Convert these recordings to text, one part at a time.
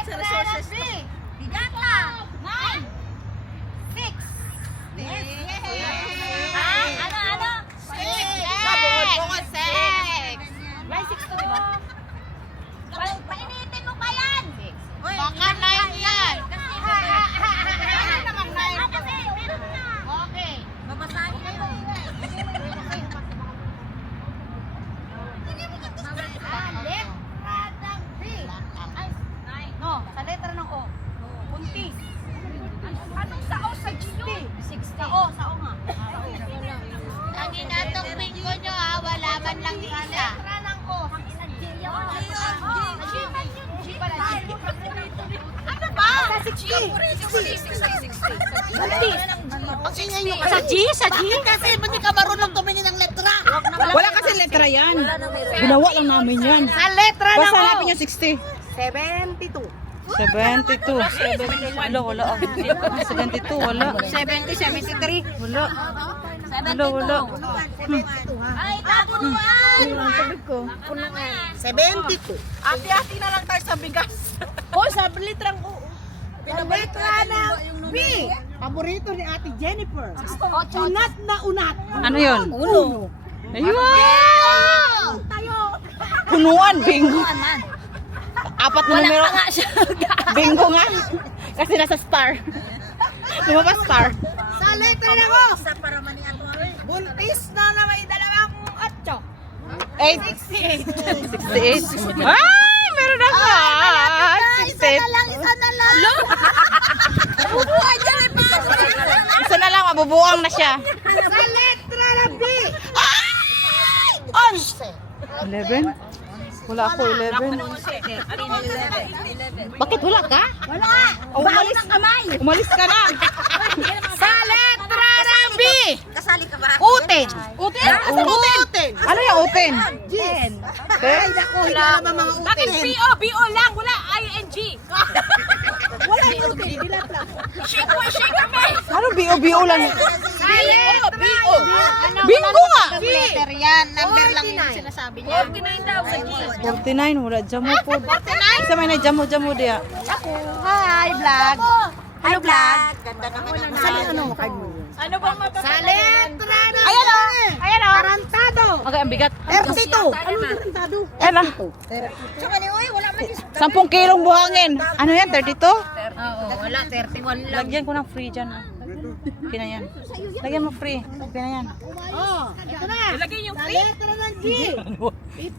Sa resources. Bigata. 9. 6. Ano? 6. May 6 to, diba? Painitin mo pa yan. Baka 9 yan. Ano naman 9? Kasi, meron na. Okay. Babasahin kayo. No, sa letra ng O. Buntis. Anong sa O sa G? 60. Sa O nga. Ang inatong bingo nyo ha, wala man lang ni isa. Letra ng O. G pala. Ano ba? Sa 60. Kasi ngayon Sa G? Sa G? kasi hindi ka marunong tumingin ng letra. Wala kasi letra yan. Ginawa lang namin yan. Sa letra ng Basta O. hanapin yung 60. 72. 72. Wala. 72, wala. 70, 73. Wala. Wala. Ay, tapunuan! 72. Ati-ati na lang tayo sa bigas. O, sa litrang O. Letra ng B. Paborito ni Ate Jennifer. Unat na unat. Ano yun? Uno. Ayun! Punuan, bingo. Apat na numero. Bingo nga. Kasi nasa star. Lumabas star. Sa letra ng O. Buntis na may 28. 68. Ay, meron ako. 68. Isa na lang. Ubuhay dyan eh, Isa na lang, mabubuang na siya. Sa letra ng B. 11? Wala ako, 11. Bakit wala ka? Wala. Umalis Umalis ka na. Sa letra ng B. Kasali ka ba? Uten. Uten? Uten. Ano yung uten? 10. Ten? Ako, hindi naman mga uten. Bakit B.O. B.O. lang? Wala I.N.G. Wala yung uten. Dilat lang. Shake kami. Ano B.O. lang? Sa letra B.O. Bingo nga! letter yan. Number lang yung sinasabi niya. 49 daw sa G. 49, wala jamo po. Isa may na jamo-jamo diya. Hi, vlog. Ano vlog? Ganda naman ang Saan ano? Ano bang mapapalala? Sa letra ng Ayan o! Ayan o! Tarantado. Okay, ang bigat. 32. Anong tarantado? Ayan na. Tsaka ni Uy, wala man 10 kilong buhangin. Ano yan, 32? Oo, wala. 31 lang. Lagyan ko ng free dyan. Okay na yan. Lagyan mo free. Okay na yan. Oh, ito na. Ilagay yung Sa free. letra ng G.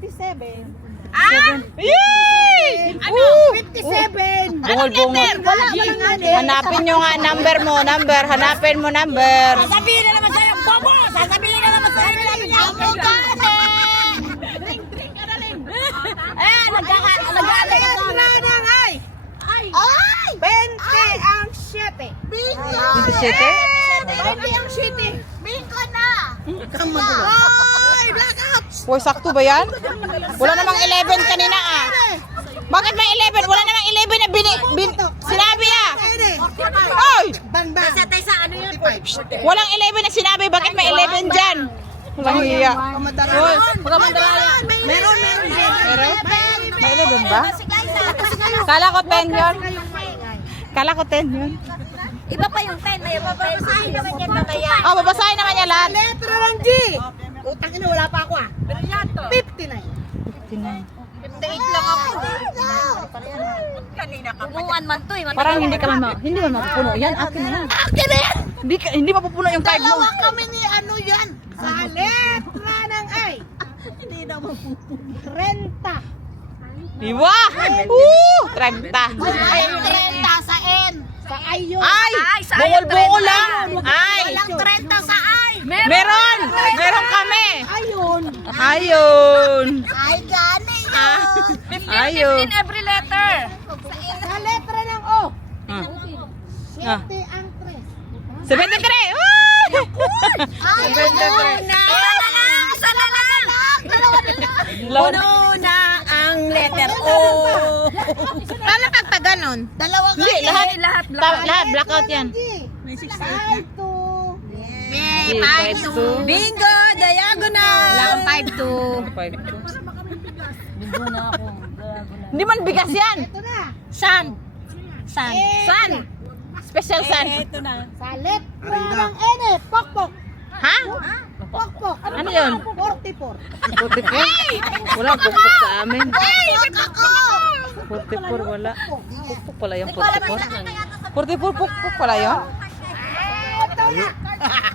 57. Ah! Yay! Ano? 57. Bungol-bungol. Walang ano. Hanapin nyo nga number mo. Hanapin mo number. Sasabihin na naman sa'yo, Bobo! Sasabihin na naman sa'yo, Ako gani. Drink ka na rin. Ayan, nag-aalig ka Letra na. ng I. Ay! 20 ang 7. Bingo! 27? 20 ang 7. Bingo na! Ay, blackout! Uy, sakto ba yan? Wala namang 11 kanina ah. Bakit may 11? Wala namang 11 na sinabi ah. Ay! Banda. Sa ano yun? Walang 11 na sinabi. Bakit may 11 dyan? Walang hiya. Uy, Meron. Meron. may 11 ba? Kala ko 10 yun. Kala ko 10 yun. Iba pa yung 10. May babasahin naman yan mamaya. Oh, babasahin naman niya lahat. Letra ng G. Utang ina, wala pa ako ah. Pero yan to. 59. 58 lang ako. Kanina ka. Punuan man to eh. Parang hindi man mapupuno. Yan, akin na yan. Akin na yan. Hindi mapupuno yung card mo. Dalawa kami ni ano yan. Sa letra ng I. Hindi na mapupuno. 30. Diba? Woo! 30. Ay, 30 sa N. Sa I yun. Ay! Sa ayaw, Bungol-bungol 30 lang. yan. Ay! Walang 30 sa I. Meron! Meron kami! Ayun. Ayun! Ay, gani Ah, yun. ayun. 15 every letter. Sa letra ng O. Ah. 7 ang 3. 73! Woo! Ay, na! Isa na lang! Dalawa na lang. Puno na ang letter O. Paano pagtaga nun? Dalawa ka. Hindi, lahat. Lahat. Lahat, blackout yan. Sa I to. Okay, 5-2. Bingo! Diagonal! Wala kang 5-2. 5-2. Bingo na ako. Hindi man bigas yan. Ito na. San? San? San? Special san. Sa letra ng N, pokpok. Ha? Pokpok. Ano yun? 44. 44? Wala pukpuk sa amin. Ay, ako! 44 wala. Pukpuk pala yung 44. 44 pukpuk pala yun? Ito na.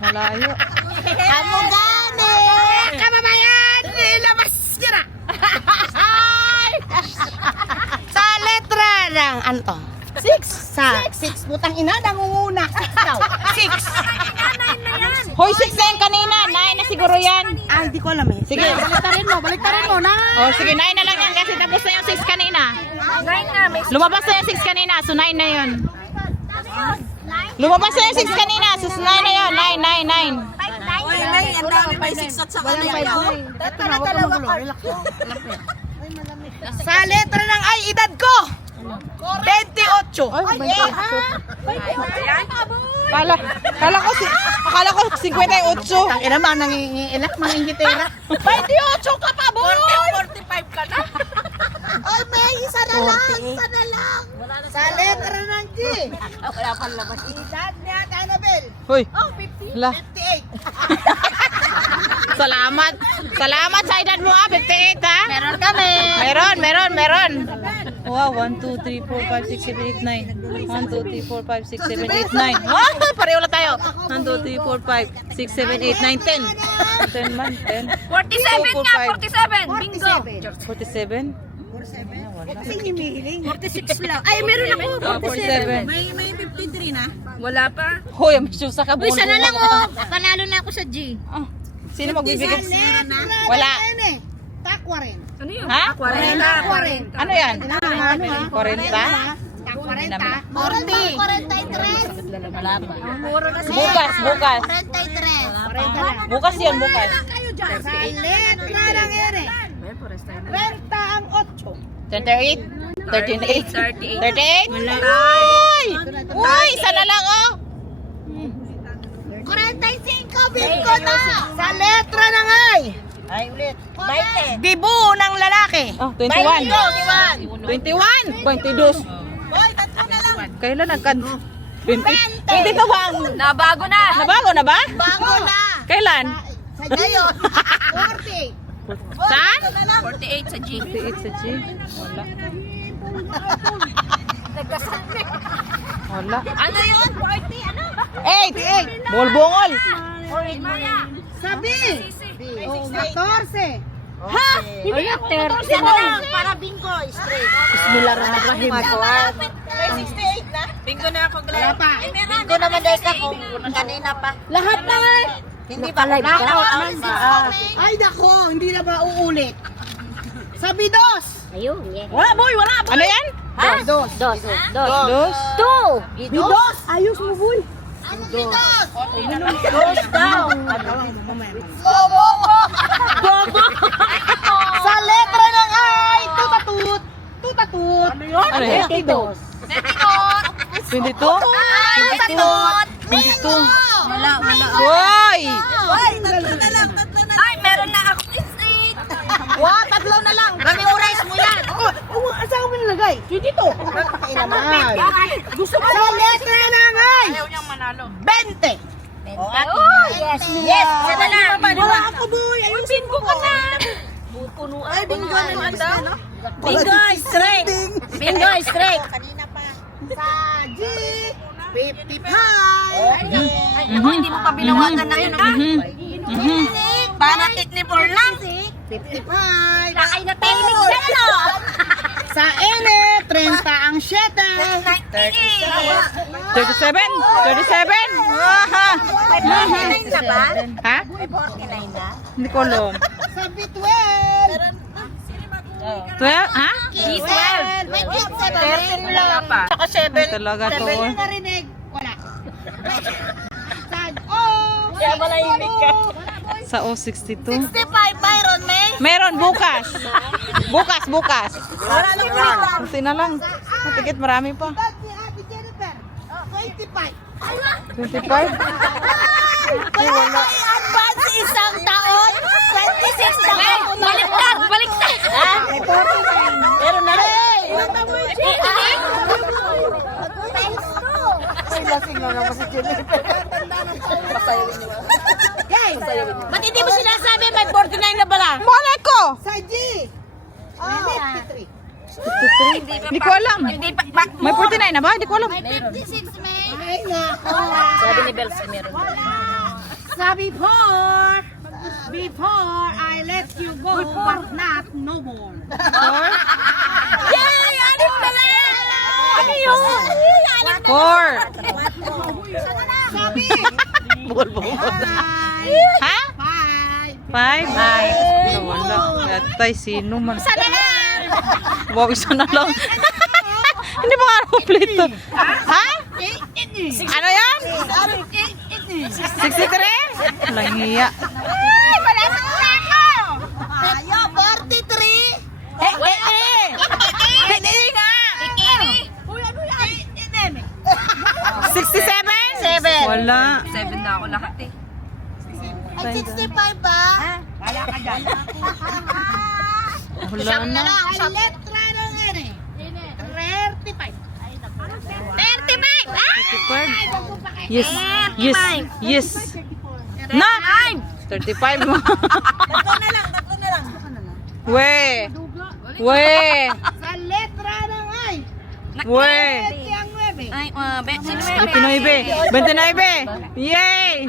Malayo. Kamu gani. Kababayan, nilabas niya na. Sa letra ng ano to? 6. Sa 6. Putang ina, nangunguna. 6 daw. 6. Hoy, 6 na yung kanina. 9 na siguro yan. Ay, hindi ko alam eh. Sige. Baliktarin mo na. Oh, sige, 9 na lang yan kasi tapos na yung 6 kanina. 9 na, may Lumabas na yung 6 kanina, so 9 na yun. Lumabas na yung 6 kanina, so 9 na yun. 9. 9. Ang dami pa 6 at sa kanila. Ito na, huwag ka magulo. Relax lang. Sa letra ng ay, edad ko. 28. Ay, may Kala ko 58. Ang ina mga nangingiilak, mga ingitera. 28 ka pa, boy! 45 ka na. Ay, may isa na lang. Sa letra ng G. Wala pang labas. Edad niya, Annabel. Hoy. Oh, 50. Hala. 58. Salamat. Salamat sa edad mo 58 ha. Meron kami. Meron. Wow, 1, 2, 3, 4, 5, 6, 7, 8, 9. 1, 2, 3, 4, 5, 6, 7, 8, 9. Oh, pareho lang tayo. 1, 2, 3, 4, 5, 6, 7, 8, 9, 10. 10 man, 10. 47 nga, 47. Bingo. 47? Kasi himihiling. 46 lang. Ay, meron ako. 47. May 53 na. Wala pa. Hoy, ang susa ka. Uy, sana lang oh. Panalo na ako sa G. Sino magbibigay? Wala. Wala. Takwa rin. Ano yun? Ha? 40. Ano yan? 40. 40? 43. Wala pa. Ang mura na siya. Bukas. 43. Bukas yun, bukas. Sa letra ng ere. Renta ang 8. 38? 13, 8? 38? Wala. Uy, isa na lang oh. 45 bingo na. Sa letra ng ay. Ay, ulit. 20. Dibu ng lalaki. Oh, 21. 21. 22. Boy, tatlo na lang. Kailan nagkan? 20. 22 bang? Nabago na. Nabago na ba? Bago na. Kailan? Sa gayon. 40. Saan? 48 sa G. 38 sa G. Wala. Wala. Ano yun? 40 ano? 8. Bungol-bungol. Sabi. 14. Ha? Hindi 30 na lang. Para bingo. Straight. Bismillahirrahmanirrahim. May 68 na. Bingo na ako. Wala pa. Bingo naman dahil ka kung kanina pa. Lahat na nga. Hindi pa live ka? Ay, dako. Hindi na ba uulit? Sabi dos. Ayun, yeah. Wala, boy. Wala. Ano yan? Ha? Dos. Dos. Bidos. Ayos mo, boy. Ano bidos? Dos daw. Bobo. Sa letra ng ay, tutatut. Tutatut. Ano yan? 22. 22? Tutatut. 22. Wala. Hoy! Ay, tatlo na lang. Ay, meron na ako. Wow, tatlo na lang. Memorize mo yan. Saan mo nilagay? Dito. Naman. Gusto mo sa letra ng ay. Ayaw niyang manalo. 20. Oh, yes. Yes. Sana lang. Wala ako, boy. Ayun, Bingo ka na. Punuan. Ay, bingo naman daw. Bingo straight. Bingo straight. Sa G, 55. Hindi mo pa binawagan na yun, ha? Para ni Paul lang. 55. Nakay na timing siya, ano? Sa N, 30 ang 7. 37? 37? Aha. 49 na ba? Ha? May 49 na? Hindi ko alam. Sa B12. 12? Ha? May 13 Wala pa. Saka 7. Talaga to. narinig. Wala. Sa O. Kaya malahimik ka. Sa O62. 65, Byron, may. Meron bukas. Bukas. Wala lang ulit. Kunti na lang. Matikit marami pa. Edad ni Ate Jennifer. 25. 25? Kaya may advance isang taon. 26 taon. Baliktad. May 49. Meron na rin. Guys, ba't hindi mo sinasabi may 49 na bala? Malay ko! Sa G! Oh, 53. 53. Hindi ko alam. May 49 na ba? Hindi ko alam. Ay, nako. Sabi ni Bells, meron. Sabi before I let you go, but not no more. Yay! Anim na lang! Ano yun? Anim na 4. Sabi, Bungol. Ha? 5? 5. Ay. Wala. Yatay, sino man. Isa na lang! Wow, isa na lang. Hindi ba nga kompleto? Ha? Ano yan? 63? Walang hiya. Ay! Malasang na ako! Tayo, 43. Hindi nga. Uy, ano yan? 67? Wala. 7 na ako lahat eh. Ay, 65 ba? Wala ka dyan. Wala na. Ay, letra ng N eh. 35. 35! Ah! Yes. Yes. Yes. Na! 35 mo. Tatlo na lang. We. We. Sa letra ng I. We. 20 ang 9. Ay, 29. 29. Yay!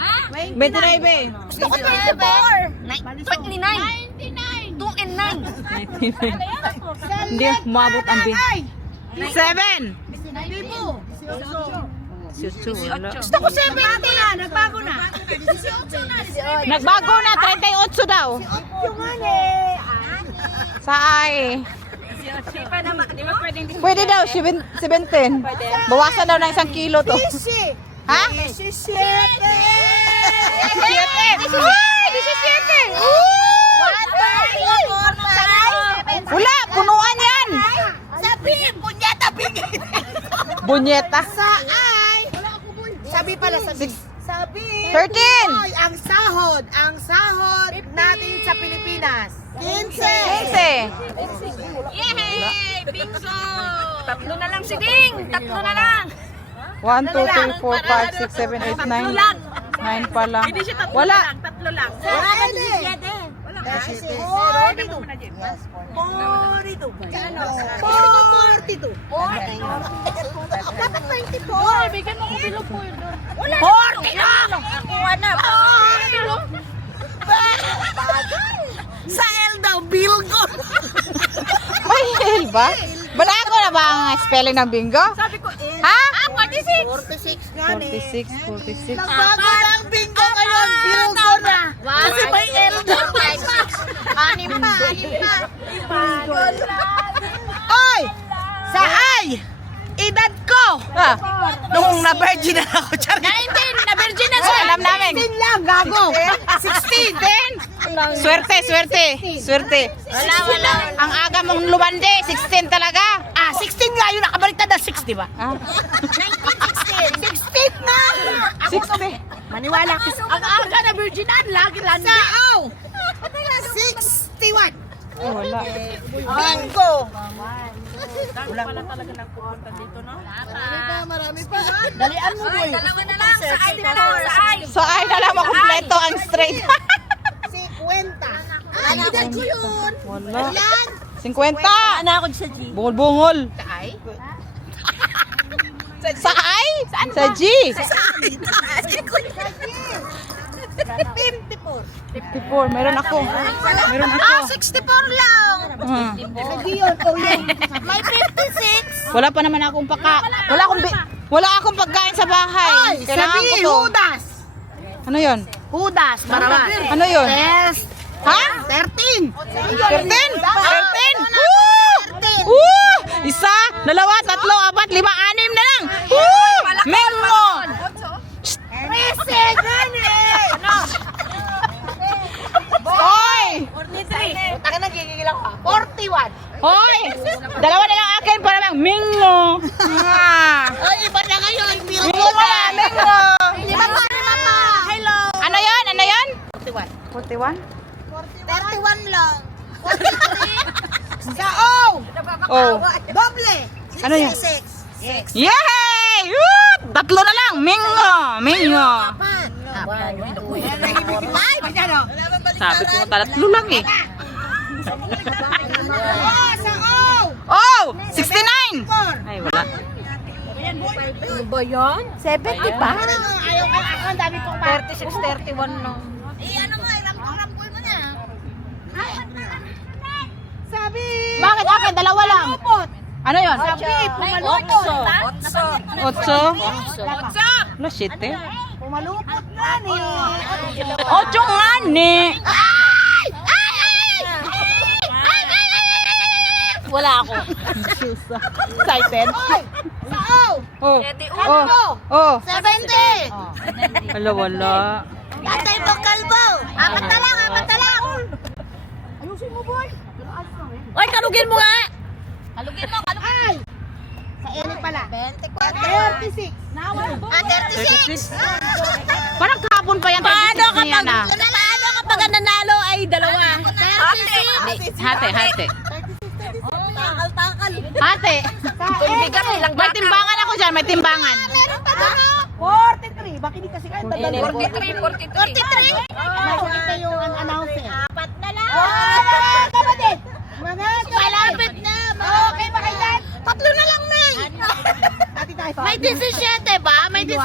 29. Gusto ko 24! 29! 2 and 9! Hindi umabot ang bin. 7. Sabi mo. Susu, wala. Gusto ko 70 na. Nagbago na. Nagbago na, 38 daw. Yung ano eh. Sa ay. Di ba pwedeng Pwede daw, 17. Bawasan daw ng 1 kilo to. Easy. Ha? 17. 17. Uy, 17. Wala, punuan yan. Sabi, punyeta bigay. Bunyeta. Sa I. Sabi pala, sabi. Sabi. 13. Hoy, ang sahod natin sa Pilipinas. 15. 15. Yay! Bingo! Tatlo na lang si Ding! Tatlo na lang! 1, 2, 3, 4, 5, 6, 7, 8, 9. 9 pa lang. Wala. Tatlo lang. Wala ka na eh. Wala. 42. Dapat 24. Bigyan mo ko bilo po yun. Wala. 40 lang. Nakuha na. Sa L daw, Bilgo. May hell ba? Balago na ba ang spelling ng bingo? Sabi ko, Ha? 46. 46 nga eh. 46, 46. Nagbago ng bingo ngayon, Bilgo na. Kasi may L daw. 6, 7, 8, 9. 10. 6, 7, 8, 9. Oy! Sa I, edad ko. Ah, Nung na-virgin na ako, char. 19. Na-virgin na siya. alam namin. 16 lang, gago. 16. Swerte, swerte. Swerte. Wala. Ang aga mong lumande, 16 talaga. Ah, 16 nga yun, nakabaliktad na 6, di ba? Ah, 16 na! 60. Maniwala ka sa... Ang aga na virginan. Lagi lang. Sa aw! 61! Oh, wala. Bingo! Wala talaga nagpupunta dito, no? Marami pa. Dalian mo, boy. Dalawa na lang. Sa ay na lang. Sa ay. So ay na lang makumpleto ang straight. 50. Ay, edad ko yun. Wala. Yan. 50. Ana ako sa G. Bungol-bungol. Ay? Sa I? Sa G. 54. 54. Meron ako. Meron ako. 64 lang. Hmm. Hindi yun. Oh, yun. May 56. Wala pa naman akong wala akong pagkain sa bahay. Ay, Kailangan ko sabi, to. Judas. Ano 'yon? Judas, marawan. Ano 'yon? Test. Ha? 13. 13? 13? Woo! Woo! Isa, dalawa, tatlo, apat, lima, anim na lang. Woo! Memo! Mese, gani! Hoy! 43. Taka na, gigigil ako. 41. Hoy! Dalawa na lang akin para lang Mingo! Ah! Ay, iba na ngayon. Mingo na! Mingo! Lima pa. Hello. Ano yan? Ano yan? 41. 41? 31 lang. 43. Sa O. Oh. Doble. Ano yan? 6. Yay! Woo! Tatlo na lang. Mingo. Mingo. Ay, masyado. Sabi ko tatlo lang eh. Oh, Oh! 69! Ay, wala. Ano ba yan? 70 pa? Ayaw ka ako, ang dami pong 36, 31 no. Sabi! Bakit akin? Dalawa lang. Ano yun? Sabi, Pumalupot. 8? Wala, 7. pumalupot nga ni. 8 nga ni. Wala ako. Excited? Sao? Oh. Kalbo! Oh. 70! Wala, wala. Tatay pong kalbo! Apat na lang, apat na lang! Ayusin mo, boy! Ay, kalugin mo nga! Ay! Sa ere pala. 36. 36. Parang kahapon pa yan. Paano Kapag ang nanalo ay dalawa. Hati, hati. Takal-takal. Hati. Bigat ilang May timbangan ako dyan, may timbangan. Meron pa doon, oh. 43. Bakit hindi kasi kayo tadalo? 43. May ito yung announcer. Apat na lang. Oh, kapatid! Mga Malapit na. Okay ba kayo dyan? Tatlo na lang, May! Ati tayo pa. May 17 ba? May 17?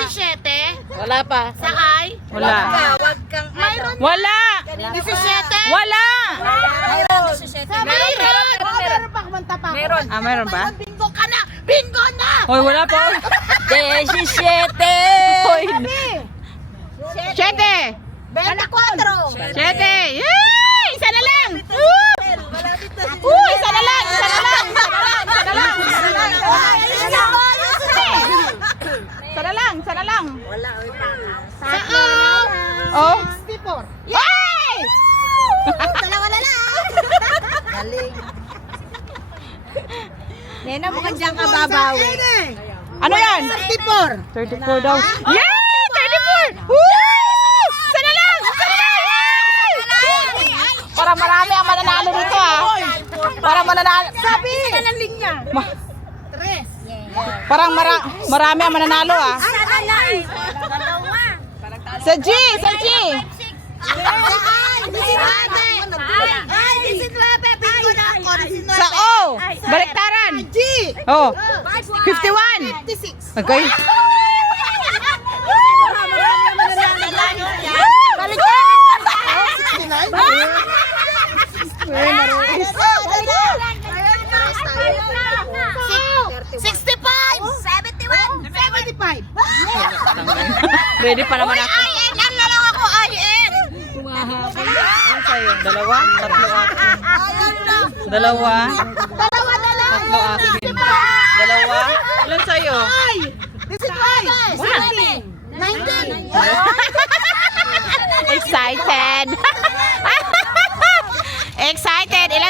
Wala pa. Sakay? Wala. Wag kang mayroon. Wala. 17? Wala. Meron pa kumanta pa. Meron. Ah, mayroon ba? Bingo ka na! Bingo na! Hoy, wala pa. 17. Hoy. 7. 24! 7. Yay! Isa na lang. Isa na lang. Isa na lang. Isa na lang. Isa na lang. Isa na lang. Oh. 64. Yay! Dalawa na lang! Galing. Nena, mukhang dyan ka babawi. Ano yan? 34. 34 daw. Yeah! 34! Woo! Isa na lang! Isa na lang! Yay! Para marami ang mananalo dito ah. Para mananalo. Sabi! Isa na linya. Parang marami ang mananalo ah. Sana lang! Sa G! Sa G! Ay, 19! Ay, 19! Bingo na ako! Sa O! Baliktaran! G! Oh! 51! 56. Okay. Ready pa naman ako. Ano sa'yo? Dalawa? Tatlo akin. Dalawa? Tatlo akin. Dalawa? Ilan sa'yo? 19! Excited! Excited! Ilan